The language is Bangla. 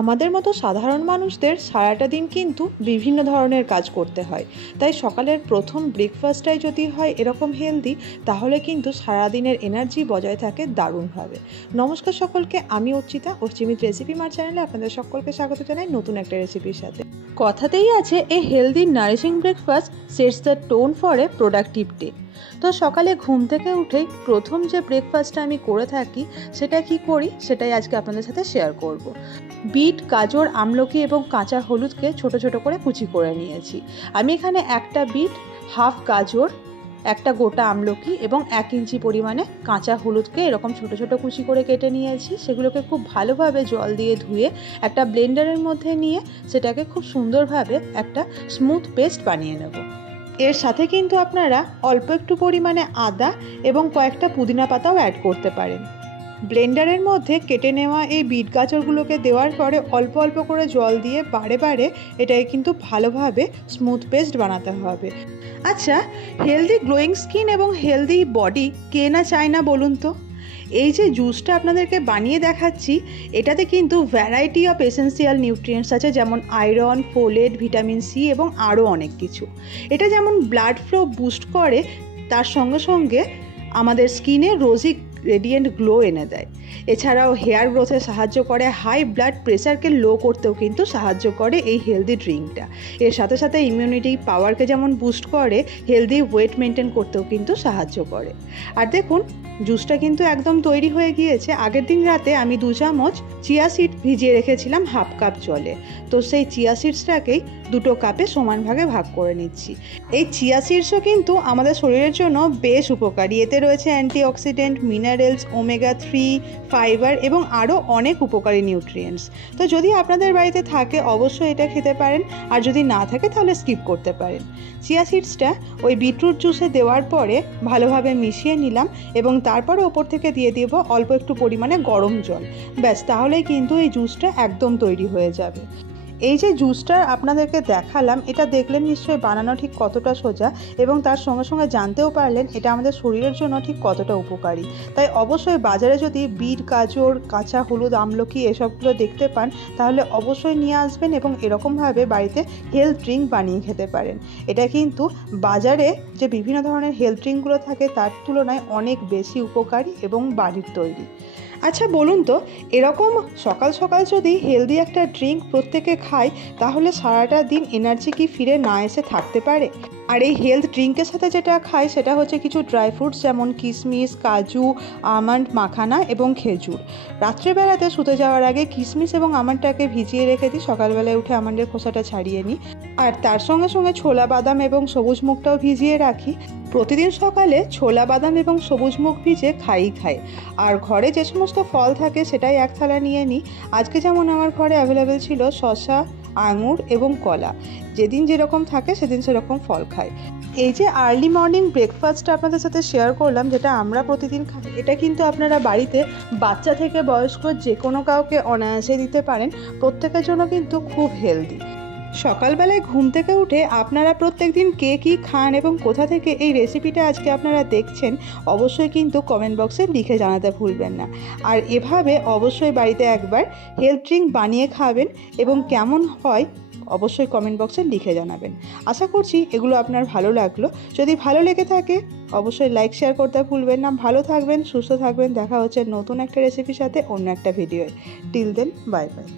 আমাদের মতো সাধারণ মানুষদের সারাটা দিন কিন্তু বিভিন্ন ধরনের কাজ করতে হয়, তাই সকালের প্রথম ব্রেকফাস্টটাই যদি হয় এরকম হেলদি, তাহলে কিন্তু সারাদিনের এনার্জি বজায় থাকে দারুণভাবে। নমস্কার সকলকে, আমি অর্চিতা, অর্চিমিত রেসিপি মার চ্যানেলে আপনাদের সকলকে স্বাগত জানাই নতুন একটা রেসিপির সাথে। কথাতেই আছে, এ healthy nourishing breakfast sets the tone for a productive day. তো সকালে ঘুম থেকে উঠেই প্রথম যে ব্রেকফাস্টটা আমি করে থাকি সেটা কি করি সেটাই আজকে আপনাদের সাথে শেয়ার করব। বিট, গাজর, আমলকি এবং কাঁচা হলুদকে ছোট ছোট করে কুচি করে নিয়েছি। আমি এখানে একটা বিট, হাফ গাজর, একটা গোটা আমলকি এবং 1 ইঞ্চি পরিমাণে কাঁচা হলুদকে এরকম ছোট ছোট কুচি করে কেটে নিয়েছি। সেগুলোকে খুব ভালোভাবে জল দিয়ে ধুয়ে একটা ব্লেন্ডারের মধ্যে নিয়ে সেটাকে খুব সুন্দরভাবে একটা স্মুথ পেস্ট বানিয়ে নেব। এর সাথে কিন্তু আপনারা অল্প একটু পরিমাণে আদা এবং কয়েকটা পুদিনা পাতাও অ্যাড করতে পারেন। ব্লেন্ডারের মধ্যে কেটে নেওয়া এই বিট গাজরগুলোকে দেওয়ার পরে অল্প অল্প করে জল দিয়ে বারে বারে এটাকে কিন্তু ভালোভাবে স্মুথ পেস্ট বানাতে হবে। আচ্ছা, হেলদি গ্লোয়িং স্কিন এবং হেলদি বডি কে না চায় না বলুন তো? এই যে জুসটা আপনাদেরকে বানিয়ে দেখাচ্ছি, এটাতে কিন্তু ভ্যারাইটি অফ এসেন্সিয়াল নিউট্রিয়েন্টস আছে, যেমন আয়রন, ফোলেট, ভিটামিন সি এবং আরও অনেক কিছু। এটা যেমন ব্লাড ফ্লো বুস্ট করে, তার সঙ্গে সঙ্গে আমাদের স্কিনে রোজি রেডিয়েন্ট গ্লো এনে দেয়। এছাড়াও হেয়ার গ্রোথে সাহায্য করে, হাই ব্লাড প্রেশারকে লো করতেও কিন্তু সাহায্য করে এই হেলদি ড্রিঙ্কটা। এর সাথে সাথে ইমিউনিটি পাওয়ারকে যেমন বুস্ট করে, হেলদি ওয়েট মেনটেন করতেও কিন্তু সাহায্য করে। আর দেখুন, জুসটা কিন্তু একদম তৈরি হয়ে গিয়েছে। আগের দিন রাতে আমি 2 চামচ চিয়া সিড ভিজিয়ে রেখেছিলাম হাফ কাপ জলে। তো সেই চিয়া সিডসটাকেই 2 কাপে সমান ভাগে ভাগ করে নিচ্ছি। এই চিয়া সিডসও কিন্তু আমাদের শরীরের জন্য বেশ উপকারী। এতে রয়েছে অ্যান্টিঅক্সিডেন্ট, মিনারেলস, ওমেগা 3, ফাইবার এবং আরও অনেক উপকারী নিউট্রিয়েন্টস। তো যদি আপনাদের বাড়িতে থাকে অবশ্যই এটা খেতে পারেন, আর যদি না থাকে তাহলে স্কিপ করতে পারেন। চিয়া সিডসটা ওই বিটরুট জুসে দেওয়ার পরে ভালোভাবে মিশিয়ে নিলাম এবং তারপরে ওপর থেকে দিয়ে দেব অল্প একটু পরিমাণে গরম জল। ব্যাস, তাহলেই কিন্তু এই জুসটা একদম তৈরি হয়ে যাবে। এই যে জুসটা আপনাদেরকে দেখালাম, এটা দেখলেন নিশ্চয়ই বানানো ঠিক কতটা সোজা, এবং তার সঙ্গে সঙ্গে জানতেও পারলেন এটা আমাদের শরীরের জন্য ঠিক কতটা উপকারী। তাই অবশ্যই বাজারে যদি বিট, গাজর, কাঁচা হলুদ, আমলকি এসবগুলো দেখতে পান তাহলে অবশ্যই নিয়ে আসবেন এবং এরকমভাবে বাড়িতে হেলথ ড্রিঙ্ক বানিয়ে খেতে পারেন। এটা কিন্তু বাজারে যে বিভিন্ন ধরনের হেলথ ড্রিঙ্কগুলো থাকে তার তুলনায় অনেক বেশি উপকারী এবং বাড়ির তৈরি। আচ্ছা বলুন তো, এরকম সকাল সকাল যদি হেলদি একটা ড্রিঙ্ক প্রত্যেকে খায় তাহলে সারাটা দিন এনার্জি কি ফিরে না এসে থাকতে পারে? আর এই হেলথ ড্রিঙ্কের সাথে যেটা খাই সেটা হচ্ছে কিছু ড্রাই ফ্রুটস, যেমন কিশমিশ, কাজু, আমন্ড, মাখানা এবং খেজুর। রাত্রেবেলাতে শুতে যাওয়ার আগে কিশমিশ এবং আমন্ডটাকে ভিজিয়ে রেখে দিই, সকালবেলায় উঠে আমন্ডের খোসাটা ছাড়িয়ে নিই। আর তার সঙ্গে সঙ্গে ছোলা বাদাম এবং সবুজ মুগটাও ভিজিয়ে রাখি। প্রতিদিন সকালে ছোলা বাদাম এবং সবুজ মুগ ভিজে খাই। আর ঘরে যে সমস্ত ফল থাকে সেটাই 1 থালা নিয়ে নিই। আজকে যেমন আমার ঘরে অ্যাভেলেবেল ছিল শসা, আঙুর এবং কলা। যেদিন যেরকম থাকে সেদিন সেরকম ফল খাই। এই যে আর্লি মর্নিং ব্রেকফাস্টটা আপনাদের সাথে শেয়ার করলাম, যেটা আমরা প্রতিদিন খাই, এটা কিন্তু আপনারা বাড়িতে বাচ্চা থেকে বয়স্ক যে কোনো কাউকে অনায়াসে দিতে পারেন। প্রত্যেকের জন্য কিন্তু খুব হেলদি। সকালবেলায় ঘুম থেকে উঠে আপনারা প্রত্যেকদিন কে কী খান এবং কোথা থেকে এই রেসিপিটা আজকে আপনারা দেখছেন অবশ্যই কিন্তু কমেন্ট বক্সে লিখে জানাতে ভুলবেন না। আর এভাবে অবশ্যই বাড়িতে একবার হেলথ ড্রিঙ্ক বানিয়ে খাবেন এবং কেমন হয় অবশ্যই কমেন্ট বক্সে লিখে জানাবেন। আশা করছি এগুলো আপনার ভালো লাগলো। যদি ভালো লেগে থাকে অবশ্যই লাইক শেয়ার করতে ভুলবেন না। ভালো থাকবেন, সুস্থ থাকবেন। দেখা হচ্ছে নতুন একটা রেসিপির সাথে অন্য একটা ভিডিওয়। Till then, bye by.